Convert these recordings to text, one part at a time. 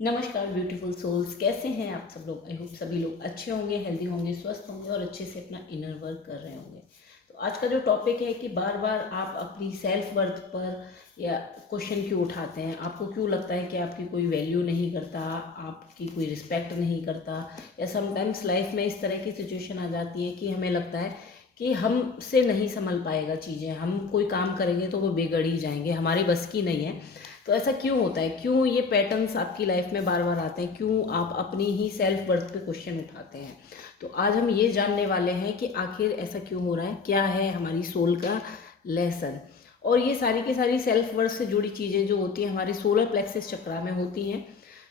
नमस्कार beautiful souls, कैसे हैं आप सब लोग। आई होप सभी लोग अच्छे होंगे, हेल्दी होंगे, स्वस्थ होंगे और अच्छे से अपना इनर वर्क कर रहे होंगे। तो आज का जो टॉपिक है कि बार बार आप अपनी सेल्फ वर्थ पर या क्वेश्चन क्यों उठाते हैं। आपको क्यों लगता है कि आपकी कोई वैल्यू नहीं करता, आपकी कोई रिस्पेक्ट नहीं करता, या समटाइम्स लाइफ में इस तरह की सिचुएशन आ जाती है कि हमें लगता है कि हमसे नहीं संभल पाएगा चीज़ें, हम कोई काम करेंगे तो वो बिगड़ ही जाएंगे, हमारी बस की नहीं है। तो ऐसा क्यों होता है, क्यों ये पैटर्न्स आपकी लाइफ में बार बार आते हैं, क्यों आप अपनी ही सेल्फ वर्थ पे क्वेश्चन उठाते हैं। तो आज हम ये जानने वाले हैं कि आखिर ऐसा क्यों हो रहा है, क्या है हमारी सोल का लेसन। और ये सारी की सारी सेल्फ वर्थ से जुड़ी चीज़ें जो होती हैं हमारे सोलर प्लेक्सिस चक्रा में होती हैं।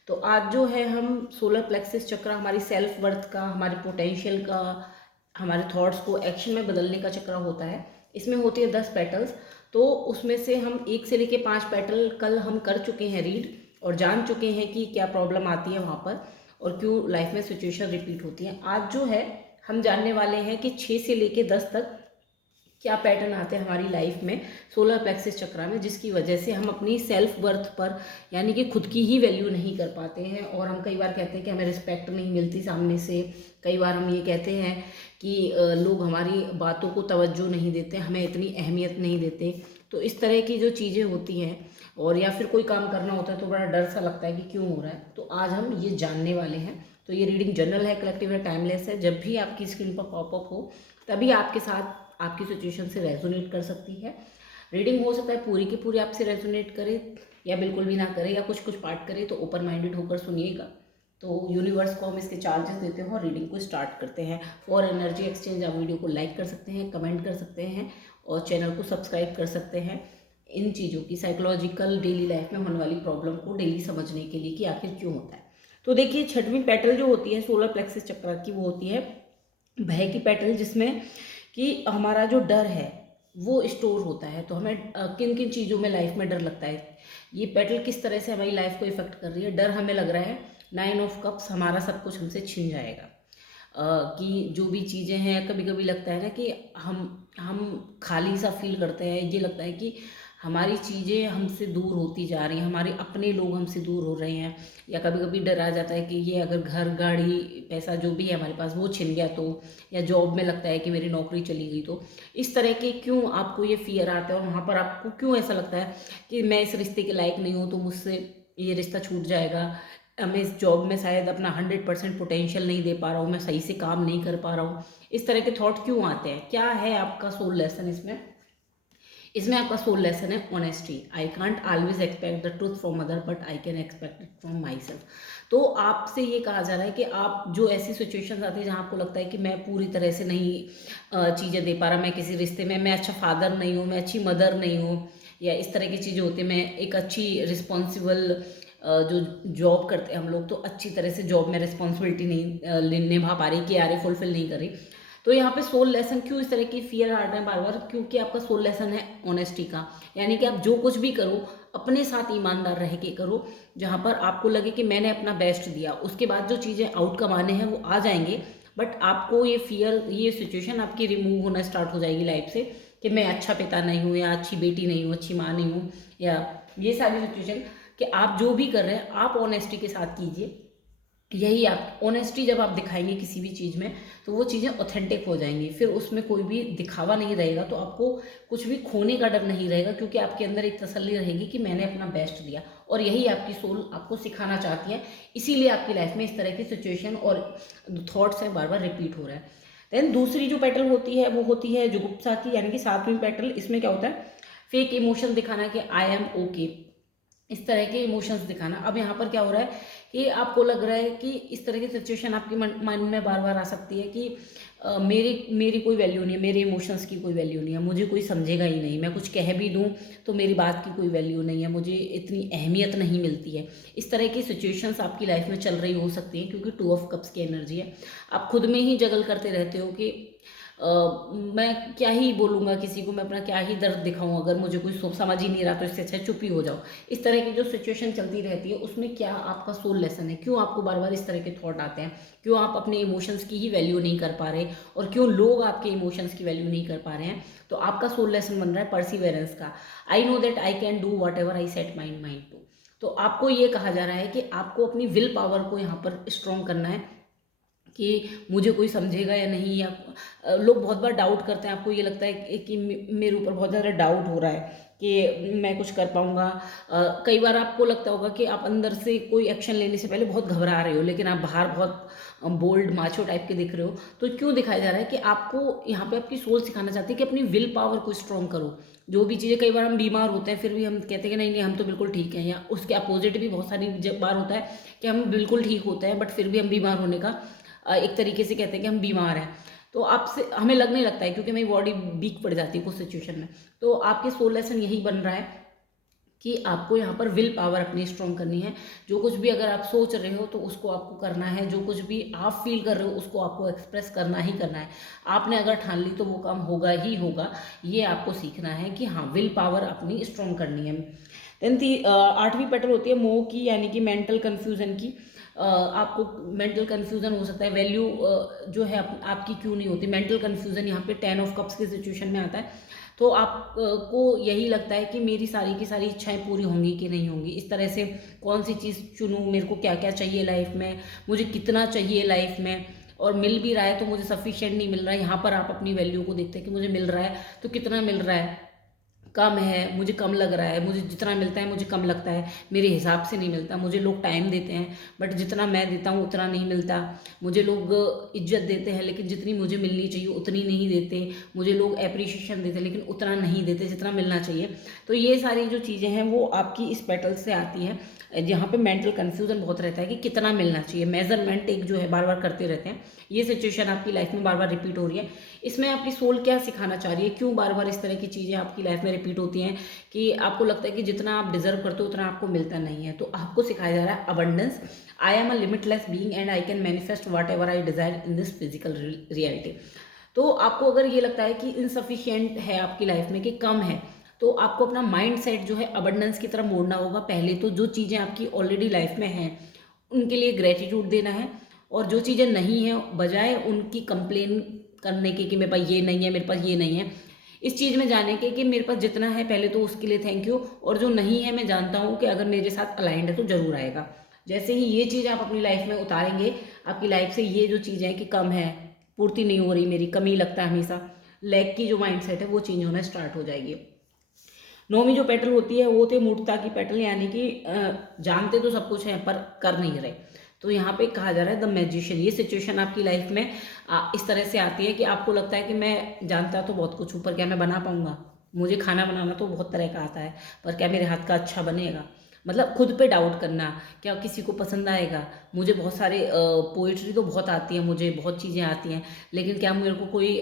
तो आज जो है हम सोलर प्लेक्सिस चक्र हमारी सेल्फ वर्थ का, हमारे पोटेंशियल का, हमारे थॉट्स को एक्शन में बदलने का चक्र होता है। इसमें होती है 10 पेटल्स। तो उसमें से हम 1 से लेके 5 पेटल कल हम कर चुके हैं रीड, और जान चुके हैं कि क्या प्रॉब्लम आती है वहाँ पर और क्यों लाइफ में सिचुएशन रिपीट होती है। आज जो है हम जानने वाले हैं कि 6 से लेके 10 तक क्या पैटर्न आते हैं हमारी लाइफ में सोलर प्लेक्सिस चक्रा में, जिसकी वजह से हम अपनी सेल्फ वर्थ पर यानी कि खुद की ही वैल्यू नहीं कर पाते हैं। और हम कई बार कहते हैं कि हमें रिस्पेक्ट नहीं मिलती सामने से। कई बार हम ये कहते हैं कि लोग हमारी बातों को तवज्जो नहीं देते, हमें इतनी अहमियत नहीं देते। तो इस तरह की जो चीज़ें होती हैं, और या फिर कोई काम करना होता है तो बड़ा डर सा लगता है कि क्यों हो रहा है। तो आज हम ये जानने वाले हैं। तो ये रीडिंग जनरल है, कलेक्टिव है, टाइमलेस है। जब भी आपकी स्क्रीन पर पॉपअप हो तभी आपके साथ आपकी सिचुएशन से रेजोनेट कर सकती है। रीडिंग हो सकता है पूरी की पूरी आपसे रेजोनेट करे, या बिल्कुल भी ना करे, या कुछ कुछ पार्ट करे। तो ओपन माइंडेड होकर सुनिएगा। तो यूनिवर्स को हम इसके चार्जेस देते हैं और रीडिंग को स्टार्ट करते हैं। फॉर एनर्जी एक्सचेंज आप वीडियो को लाइक कर सकते हैं, कमेंट कर सकते हैं और चैनल को सब्सक्राइब कर सकते हैं। इन चीज़ों की साइकोलॉजिकल डेली लाइफ में होने वाली प्रॉब्लम को डेली समझने के लिए कि आखिर क्यों होता है। तो देखिए, छठवीं पेटल जो होती है सोलर प्लेक्सिस चक्र की, वो होती है भय की पेटल, जिसमें कि हमारा जो डर है वो स्टोर होता है। तो हमें किन किन चीज़ों में लाइफ में डर लगता है, ये पेटल किस तरह से हमारी लाइफ को इफेक्ट कर रही है। डर हमें लग रहा है 9 ऑफ कप्स, हमारा सब कुछ हमसे छिन जाएगा। कि जो भी चीज़ें हैं, कभी कभी लगता है ना कि हम खाली सा फील करते हैं। ये लगता है कि हमारी चीज़ें हमसे दूर होती जा रही हैं, हमारे अपने लोग हमसे दूर हो रहे हैं। या कभी कभी डर आ जाता है कि ये अगर घर, गाड़ी, पैसा जो भी है हमारे पास वो छिन गया तो, या जॉब में लगता है कि मेरी नौकरी चली गई तो। इस तरह के क्यों आपको ये फियर आता है, और वहाँ पर आपको क्यों ऐसा लगता है कि मैं इस रिश्ते के लायक नहीं हूँ तो मुझसे ये रिश्ता छूट जाएगा। मैं इस जॉब में शायद अपना 100% पोटेंशियल नहीं दे पा रहा हूँ, मैं सही से काम नहीं कर पा रहा हूँ। इस तरह के थॉट क्यों आते हैं, क्या है आपका सोल लेसन इसमें। इसमें आपका सोल लेसन है honesty. I can't always expect the truth from other, but I can expect it from my self. तो आपसे ये कहा जा रहा है कि आप जो ऐसी सिचुएशन आती है जहाँ आपको लगता है कि मैं पूरी तरह से नहीं चीज़ें दे पा रहा, मैं किसी रिश्ते में, मैं अच्छा फादर नहीं हूँ, मैं अच्छी मदर नहीं हूँ, या इस तरह की चीज़ें होती हैं। मैं एक अच्छी रिस्पॉन्सिबल जो जॉब करते हैं हम लोग, तो अच्छी तरह से जॉब में रिस्पॉन्सिबिलिटी नहीं निभा पा रही, कि यार फुलफिल नहीं कर रही। तो यहाँ पे सोल लेसन क्यों इस तरह की फियर आ रहे हैं बार बार, क्योंकि आपका सोल लेसन है ऑनेस्टी का। यानी कि आप जो कुछ भी करो अपने साथ ईमानदार रह के करो। जहाँ पर आपको लगे कि मैंने अपना बेस्ट दिया, उसके बाद जो चीज़ें आउटकम आने हैं वो आ जाएंगे। बट आपको ये फियर, ये सिचुएशन आपकी रिमूव होना स्टार्ट हो जाएगी लाइफ से, कि मैं अच्छा पिता नहीं हूँ, या अच्छी बेटी नहीं हूँ, अच्छी माँ नहीं हूँ, या ये सारी सिचुएशन। कि आप जो भी कर रहे हैं आप ऑनेस्टी के साथ कीजिए। यही आप ऑनेस्टी जब आप दिखाएंगे किसी भी चीज़ में, तो वो चीज़ें ऑथेंटिक हो जाएंगी। फिर उसमें कोई भी दिखावा नहीं रहेगा, तो आपको कुछ भी खोने का डर नहीं रहेगा, क्योंकि आपके अंदर एक तसल्ली रहेगी कि मैंने अपना बेस्ट दिया। और यही आपकी सोल आपको सिखाना चाहती है। इसीलिए आपकी लाइफ में इस तरह की सिचुएशन और थॉट्स हैं बार बार रिपीट हो रहा है। देन दूसरी जो पेटल होती है वो होती है जुगुप्सा की, यानी कि 7वीं पेटल। इसमें क्या होता है, फेक इमोशन दिखाना कि आई एम ओके, इस तरह के इमोशंस दिखाना। अब यहाँ पर क्या हो रहा है कि आपको लग रहा है कि इस तरह की सिचुएशन आपके माइंड में बार बार आ सकती है कि मेरी मेरी कोई वैल्यू नहीं है, मेरे इमोशंस की कोई वैल्यू नहीं है, मुझे कोई समझेगा ही नहीं, मैं कुछ कह भी दूँ तो मेरी बात की कोई वैल्यू नहीं है, मुझे इतनी अहमियत नहीं मिलती है। इस तरह की सिचुएशंस आपकी लाइफ में चल रही हो सकती हैं, क्योंकि 2 ऑफ कप्स की एनर्जी है। आप खुद में ही जगल करते रहते हो कि मैं क्या ही बोलूँगा किसी को, मैं अपना क्या ही दर्द दिखाऊँ, अगर मुझे कोई समझ ही नहीं रहा तो इससे अच्छा चुप ही हो जाओ। इस तरह की जो सिचुएशन चलती रहती है, उसमें क्या आपका सोल लेसन है, क्यों आपको बार बार इस तरह के थॉट आते हैं, क्यों आप अपने इमोशंस की ही वैल्यू नहीं कर पा रहे, और क्यों लोग आपके इमोशंस की वैल्यू नहीं कर पा रहे हैं। तो आपका सोल लेसन बन रहा है परसिवेरेंस का। I know that I can do whatever I set my mind to. तो आपको ये कहा जा रहा है कि आपको अपनी विल पावर को यहाँ पर स्ट्रॉन्ग करना है कि मुझे कोई समझेगा या नहीं, या लोग बहुत बार डाउट करते हैं, आपको ये लगता है कि मेरे ऊपर बहुत ज़्यादा डाउट हो रहा है कि मैं कुछ कर पाऊँगा। कई बार आपको लगता होगा कि आप अंदर से कोई एक्शन लेने से पहले बहुत घबरा रहे हो, लेकिन आप बाहर बहुत बोल्ड माचो टाइप के दिख रहे हो। तो क्यों दिखाया जा रहा है कि आपको यहाँ पे आपकी सोच सिखाना चाहती है कि अपनी विल पावर को स्ट्रॉन्ग करो। जो भी चीज़ें, कई बार हम बीमार होते हैं फिर भी हम कहते हैं कि नहीं नहीं हम तो बिल्कुल ठीक हैं, या उसके अपोजिट भी बहुत सारी बार होता है कि हम बिल्कुल ठीक होते हैं बट फिर भी हम बीमार होने का एक तरीके से कहते हैं कि हम बीमार हैं। तो आपसे हमें लगने लगता है क्योंकि हमारी बॉडी वीक पड़ जाती है कुछ सिचुएशन में। तो आपके सोल लेसन यही बन रहा है कि आपको यहाँ पर विल पावर अपनी स्ट्रॉन्ग करनी है। जो कुछ भी अगर आप सोच रहे हो तो उसको आपको करना है, जो कुछ भी आप फील कर रहे हो उसको आपको एक्सप्रेस करना ही करना है। आपने अगर ठान ली तो वो काम होगा ही होगा। ये आपको सीखना है कि हाँ, विल पावर अपनी स्ट्रॉन्ग करनी है। देन 8वीं पेटल होती है मोह की, यानी कि मेंटल कन्फ्यूजन की। आपको मेंटल कन्फ्यूजन हो सकता है, वैल्यू जो है आपकी क्यों नहीं होती। मेंटल कन्फ्यूजन यहाँ पे 10 ऑफ कप्स की सिचुएशन में आता है। तो आपको यही लगता है कि मेरी सारी की सारी इच्छाएं पूरी होंगी कि नहीं होंगी, इस तरह से कौन सी चीज़ चुनूं, मेरे को क्या क्या चाहिए लाइफ में, मुझे कितना चाहिए लाइफ में, और मिल भी रहा है तो मुझे सफिशिएंट नहीं मिल रहा है। यहाँ पर आप अपनी वैल्यू को देखते हैं कि मुझे मिल रहा है तो कितना मिल रहा है, कम है, मुझे कम लग रहा है, मुझे जितना मिलता है मुझे कम लगता है, मेरे हिसाब से नहीं मिलता। मुझे लोग टाइम देते हैं बट जितना मैं देता हूँ उतना नहीं मिलता। मुझे लोग इज्जत देते हैं लेकिन जितनी मुझे मिलनी चाहिए उतनी नहीं देते। मुझे लोग एप्रिशिएशन देते हैं लेकिन उतना नहीं देते जितना मिलना चाहिए। तो ये सारी जो चीज़ें हैं वो आपकी इस पेटल से आती हैं, जहाँ पे मेंटल कन्फ्यूजन बहुत रहता है कि कितना मिलना चाहिए। मेजरमेंट एक जो है बार बार करते रहते हैं। ये सिचुएशन आपकी लाइफ में बार बार रिपीट हो रही है। इसमें आपकी सोल क्या सिखाना चाह रही है, क्यों बार बार इस तरह की चीज़ें आपकी लाइफ में रिपीट होती हैं कि आपको लगता है कि जितना आप डिजर्व करते हो उतना आपको मिलता नहीं है। तो आपको सिखाया जा रहा है abundance. I am a limitless being and I can manifest what ever I Dzire in this physical reality. तो आपको अगर ये लगता है कि इनसफिशियंट है आपकी लाइफ में, कि कम है, तो आपको अपना माइंड सेट जो है अबंडेंस की तरफ मोड़ना होगा। पहले तो जो चीज़ें आपकी ऑलरेडी लाइफ में हैं उनके लिए ग्रेटिट्यूड देना है, और जो चीज़ें नहीं हैं बजाय उनकी कंप्लेन करने के कि मेरे पास ये नहीं है, मेरे पास ये नहीं है, इस चीज़ में जाने के कि मेरे पास जितना है पहले तो उसके लिए थैंक यू, और जो नहीं है मैं जानता हूँ कि अगर मेरे साथ अलाइंड है तो ज़रूर आएगा। जैसे ही ये चीज़ आप अपनी लाइफ में उतारेंगे, आपकी लाइफ से ये जो चीज़ें हैं कि कम है, पूर्ति नहीं हो रही मेरी, कमी लगता है हमेशा, लैक की जो माइंडसेट है वो चेंज होना स्टार्ट हो जाएगी। 9वीं जो पेटल होती है वो होती है मूर्खता की पेटल, यानी कि जानते तो सब कुछ है पर कर नहीं रहे। तो यहाँ पे कहा जा रहा है द मैजिशियन। ये सिचुएशन आपकी लाइफ में इस तरह से आती है कि आपको लगता है कि मैं जानता तो बहुत कुछ हूँ पर क्या मैं बना पाऊंगा। मुझे खाना बनाना तो बहुत तरह का आता है पर क्या मेरे हाथ का अच्छा बनेगा। मतलब खुद पे डाउट करना, क्या किसी को पसंद आएगा। मुझे बहुत सारे पोइट्री तो बहुत आती है, मुझे बहुत चीज़ें आती हैं, लेकिन क्या मेरे को कोई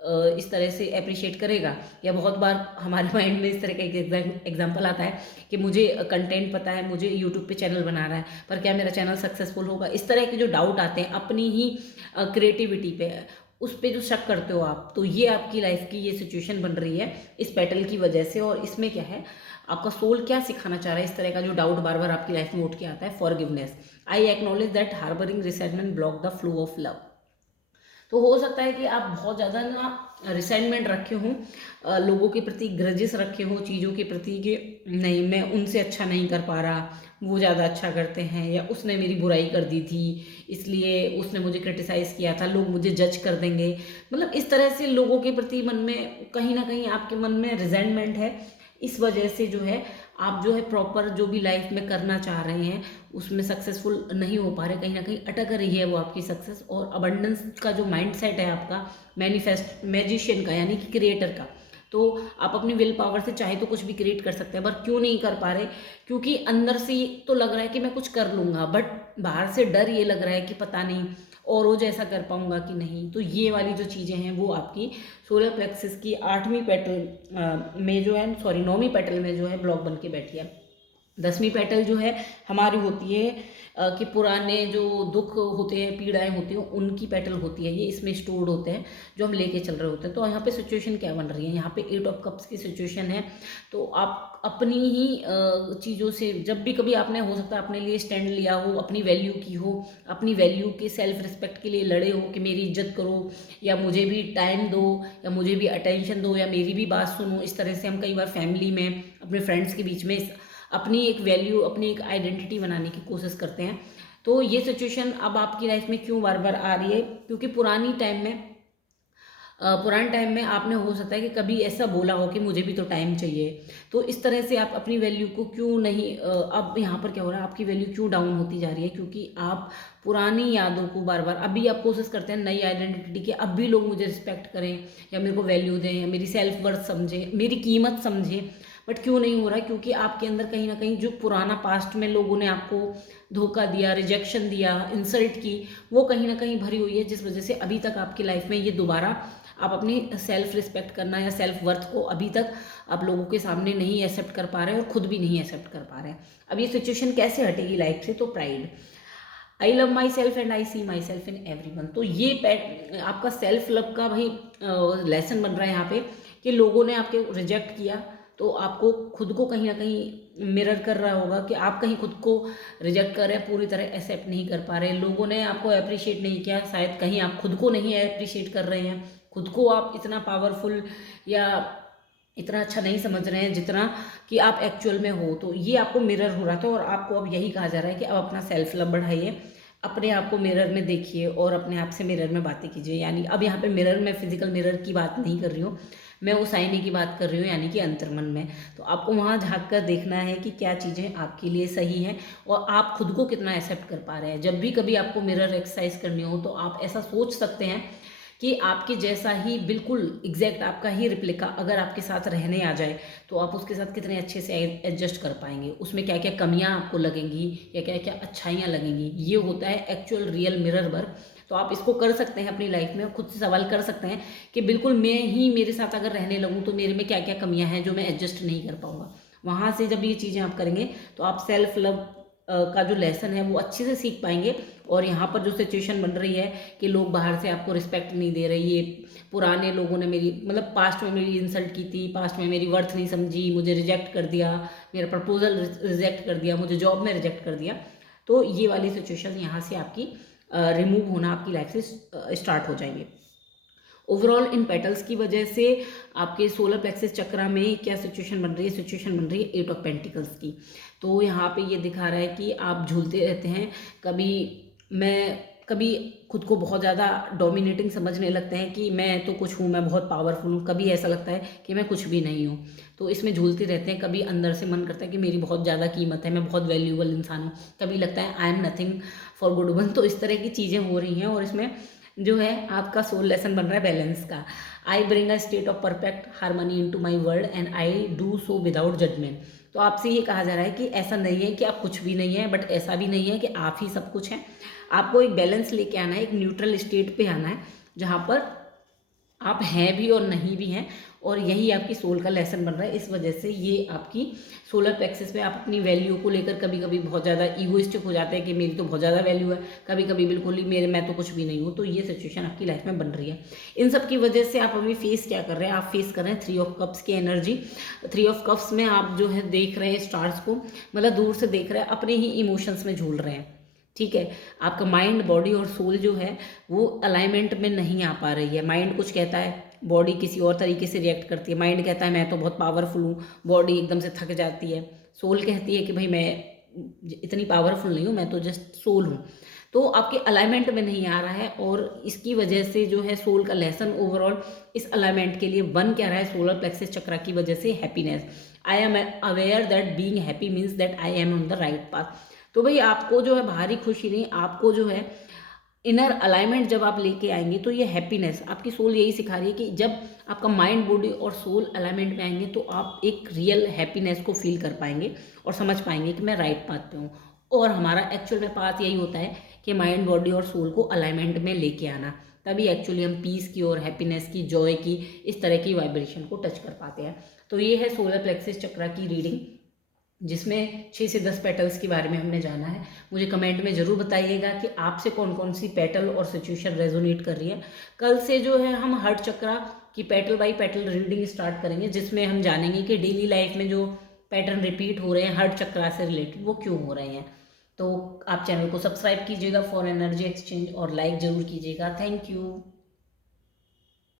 इस तरह से अप्रिशिएट करेगा। या बहुत बार हमारे माइंड में इस तरह का एक एग्जाम्पल आता है कि मुझे कंटेंट पता है, मुझे यूट्यूब पे चैनल बनाना है पर क्या मेरा चैनल सक्सेसफुल होगा। इस तरह के जो डाउट आते हैं अपनी ही क्रिएटिविटी पे, उस पे जो शक करते हो आप, तो ये आपकी लाइफ की ये सिचुएशन बन रही है इस पेटल की वजह से। और इसमें क्या है, आपका सोल क्या सिखाना चाह रहा है, इस तरह का जो डाउट बार बार आपकी लाइफ में उठ के आता है। Forgiveness. I acknowledge that harbouring resentment block the flow of love. तो हो सकता है कि आप बहुत ज़्यादा ना रिसेंटमेंट रखे हों, लोगों के प्रति ग्रजेस रखे हों, चीज़ों के प्रति कि नहीं मैं उनसे अच्छा नहीं कर पा रहा, वो ज़्यादा अच्छा करते हैं, या उसने मेरी बुराई कर दी थी इसलिए उसने मुझे क्रिटिसाइज़ किया था, लोग मुझे जज कर देंगे। मतलब इस तरह से लोगों के प्रति मन में कहीं ना कहीं आपके मन में रिजेंटमेंट है। इस वजह से जो है आप जो है प्रॉपर जो भी लाइफ में करना चाह रहे हैं उसमें सक्सेसफुल नहीं हो पा रहे, कहीं ना कहीं अटक रही है वो आपकी सक्सेस। और अबंडेंस का जो माइंडसेट है आपका, मैनिफेस्ट मैजिशियन का यानी कि क्रिएटर का, तो आप अपनी विल पावर से चाहे तो कुछ भी क्रिएट कर सकते हैं। पर क्यों नहीं कर पा रहे, क्योंकि अंदर से तो लग रहा है कि मैं कुछ कर लूँगा, बट बाहर से डर ये लग रहा है कि पता नहीं और वो जैसा कर पाऊंगा कि नहीं। तो ये वाली जो चीज़ें हैं वो आपकी सोलर प्लेक्सिस की 8वीं पेटल में जो है, सॉरी 9वीं पेटल में जो है ब्लॉक बन के बैठी है। 10वीं पेटल जो है हमारी होती है कि पुराने जो दुख होते हैं, पीड़ाएं होती हैं, उनकी पेटल होती है। ये इसमें स्टोर्ड होते हैं जो हम लेके चल रहे होते हैं। तो यहाँ पे सिचुएशन क्या बन रही है, यहाँ पे 8 ऑफ कप्स की सिचुएशन है। तो आप अपनी ही चीज़ों से, जब भी कभी आपने हो सकता है अपने लिए स्टैंड लिया हो, अपनी वैल्यू की हो, अपनी वैल्यू के सेल्फ रिस्पेक्ट के लिए लड़े हो कि मेरी इज्जत करो, या मुझे भी टाइम दो, या मुझे भी अटेंशन दो, या मेरी भी बात सुनो। इस तरह से हम कई बार फैमिली में, अपने फ्रेंड्स के बीच में अपनी एक वैल्यू, अपनी एक आइडेंटिटी बनाने की कोशिश करते हैं। तो ये सिचुएशन अब आपकी लाइफ में क्यों बार बार आ रही है? क्योंकि पुराने टाइम में आपने हो सकता है कि कभी ऐसा बोला हो कि मुझे भी तो टाइम चाहिए, तो इस तरह से आप अपनी वैल्यू को क्यों नहीं अब यहाँ पर क्या हो रहा है, आपकी वैल्यू क्यों डाउन होती जा रही है? क्योंकि आप पुरानी यादों को बार बार, अभी आप कोशिश करते हैं नई आइडेंटिटी की, अब भी लोग मुझे रिस्पेक्ट करें या मेरे को वैल्यू दें या मेरी सेल्फ वर्थ समझें, मेरी कीमत समझें, बट क्यों नहीं हो रहा है? क्योंकि आपके अंदर कहीं ना कहीं जो पुराना पास्ट में लोगों ने आपको धोखा दिया, रिजेक्शन दिया, इंसल्ट की, वो कहीं ना कहीं भरी हुई है, जिस वजह से अभी तक आपकी लाइफ में ये दोबारा आप अपनी सेल्फ रिस्पेक्ट करना या सेल्फ वर्थ को अभी तक आप लोगों के सामने नहीं एक्सेप्ट कर पा रहे हैं और खुद भी नहीं एक्सेप्ट कर पा रहे हैं। अब ये सिचुएशन कैसे हटेगी लाइफ से? तो pride, I love myself and I see myself in everyone. तो ये आपका सेल्फ लव का भाई लेसन बन रहा है यहाँ पे कि लोगों ने आपके रिजेक्ट किया, तो आपको खुद को कहीं ना कहीं मिरर कर रहा होगा कि आप कहीं खुद को रिजेक्ट कर रहे हैं, पूरी तरह एक्सेप्ट नहीं कर पा रहे हैं, लोगों ने आपको अप्रिशिएट नहीं किया, शायद कहीं आप खुद को नहीं अप्रिशिएट कर रहे हैं, खुद को आप इतना पावरफुल या इतना अच्छा नहीं समझ रहे हैं जितना कि आप एक्चुअल में हो। तो ये आपको मिरर हो रहा था और आपको अब यही कहा जा रहा है कि अब अपना सेल्फ लव बढ़ाइए, अपने आप को मिरर में देखिए और अपने आप से मिरर में बातें कीजिए। यानी अब यहाँ पे मिरर में फिजिकल मिरर की बात नहीं कर रही हूँ, मैं उस आईने की बात कर रही हूँ, यानी कि अंतर्मन में। तो आपको वहाँ झांक कर देखना है कि क्या चीज़ें आपके लिए सही हैं और आप खुद को कितना एक्सेप्ट कर पा रहे हैं। जब भी कभी आपको मिरर एक्सरसाइज करनी हो तो आप ऐसा सोच सकते हैं कि आपके जैसा ही बिल्कुल एग्जैक्ट आपका ही रिप्लिका अगर आपके साथ रहने आ जाए तो आप उसके साथ कितने अच्छे से एडजस्ट कर पाएंगे, उसमें क्या क्या कमियां आपको लगेंगी या क्या क्या अच्छाइयां लगेंगी। ये होता है एक्चुअल रियल मिरर वर्क। तो आप इसको कर सकते हैं अपनी लाइफ में, खुद से सवाल कर सकते हैं कि बिल्कुल मैं ही मेरे साथ अगर रहने लगूँ तो मेरे में क्या क्या कमियां हैं जो मैं एडजस्ट नहीं कर पाऊंगा। वहाँ से जब ये चीज़ें आप करेंगे तो आप सेल्फ लव का जो लेसन है वो अच्छे से सीख पाएंगे। और यहाँ पर जो सिचुएशन बन रही है कि लोग बाहर से आपको रिस्पेक्ट नहीं दे रहे, ये पुराने लोगों ने मेरी मतलब पास्ट में मेरी इंसल्ट की थी, पास्ट में मेरी वर्थ नहीं समझी, मुझे रिजेक्ट कर दिया, मेरा प्रपोजल रिजेक्ट कर दिया, मुझे जॉब में रिजेक्ट कर दिया, तो ये वाली सिचुएशन यहाँ से आपकी रिमूव होना आपकी लाइफ से स्टार्ट हो जाएंगे। ओवरऑल इन पेटल्स की वजह से आपके सोलर प्लेक्सस चक्रा में क्या सिचुएशन बन रही है? सिचुएशन बन रही है 8 ऑफ पेंटिकल्स की। तो यहाँ पे ये दिखा रहा है कि आप झूलते रहते हैं, कभी खुद को बहुत ज़्यादा डोमिनेटिंग समझने लगते हैं कि मैं तो कुछ हूँ, मैं बहुत पावरफुल हूँ, कभी ऐसा लगता है कि मैं कुछ भी नहीं हूँ। तो इसमें झूलते रहते हैं, कभी अंदर से मन करता है कि मेरी बहुत ज़्यादा कीमत है, मैं बहुत वैल्यूएबल इंसान हूँ, कभी लगता है I am nothing for good one. तो इस तरह की चीज़ें हो रही हैं और इसमें जो है आपका सोल लेसन बन रहा है बैलेंस का। I bring a state of perfect harmony into my world and I do so without judgement. तो आपसे ये कहा जा रहा है कि ऐसा नहीं है कि आप कुछ भी नहीं है, बट ऐसा भी नहीं है कि आप ही सब कुछ हैं। आपको एक बैलेंस लेके आना है, एक न्यूट्रल स्टेट पे आना है जहाँ पर आप हैं भी और नहीं भी हैं, और यही आपकी सोल का लेसन बन रहा है। इस वजह से ये आपकी सोलर प्लेक्सस में आप अपनी वैल्यू को लेकर कभी कभी बहुत ज़्यादा ईगोइस्टिक हो जाते हैं कि मेरी तो बहुत ज़्यादा वैल्यू है, कभी कभी बिल्कुल ही मैं तो कुछ भी नहीं हूँ। तो ये सिचुएशन आपकी लाइफ में बन रही है। इन सब की वजह से आप अभी फेस क्या कर रहे हैं? आप फेस कर रहे हैं 3 ऑफ कप्स की एनर्जी। 3 ऑफ कप्स में आप जो है देख रहे हैं स्टार्स को, मतलब दूर से देख रहे हैं, अपने ही इमोशंस में झूल रहे हैं। ठीक है, आपका माइंड, बॉडी और सोल जो है वो अलाइनमेंट में नहीं आ पा रही है। माइंड कुछ कहता है, बॉडी किसी और तरीके से रिएक्ट करती है। माइंड कहता है मैं तो बहुत पावरफुल हूँ, बॉडी एकदम से थक जाती है। सोल कहती है कि भाई मैं इतनी पावरफुल नहीं हूँ, मैं तो जस्ट सोल हूँ। तो आपके अलाइनमेंट में नहीं आ रहा है और इसकी वजह से जो है सोल का लेसन ओवरऑल इस अलाइनमेंट के लिए बन क्या रहा है? सोलर प्लेक्सस चक्रा की वजह से happiness. I am aware that being happy means that I am on the right path. तो भाई आपको जो है बाहरी खुशी नहीं, आपको जो है इनर अलाइनमेंट जब आप लेके आएंगे तो ये हैप्पीनेस आपकी सोल यही सिखा रही है कि जब आपका माइंड, बॉडी और सोल अलाइनमेंट में आएंगे तो आप एक रियल हैप्पीनेस को फील कर पाएंगे और समझ पाएंगे कि मैं राइट पाथ पे हूँ। और हमारा एक्चुअल में पाथ यही होता है कि माइंड, बॉडी और सोल को अलाइनमेंट में लेके आना, तभी एक्चुअली हम पीस की और हैप्पीनेस की, जॉय की, इस तरह की वाइब्रेशन को टच कर पाते हैं। तो ये है सोलर प्लेक्सस चक्रा की रीडिंग, जिसमें 6 से 10 पेटल्स के बारे में हमने जाना है। मुझे कमेंट में ज़रूर बताइएगा कि आपसे कौन कौन सी पेटल और सिचुएशन रेजोनेट कर रही है। कल से जो है हम हार्ट चक्रा की petal by petal reading start करेंगे, जिसमें हम जानेंगे कि डेली लाइफ में जो पैटर्न रिपीट हो रहे हैं हार्ट चक्रा से रिलेटेड वो क्यों हो रहे हैं। तो आप चैनल को सब्सक्राइब कीजिएगा फॉर एनर्जी एक्सचेंज और लाइक ज़रूर कीजिएगा। Thank you.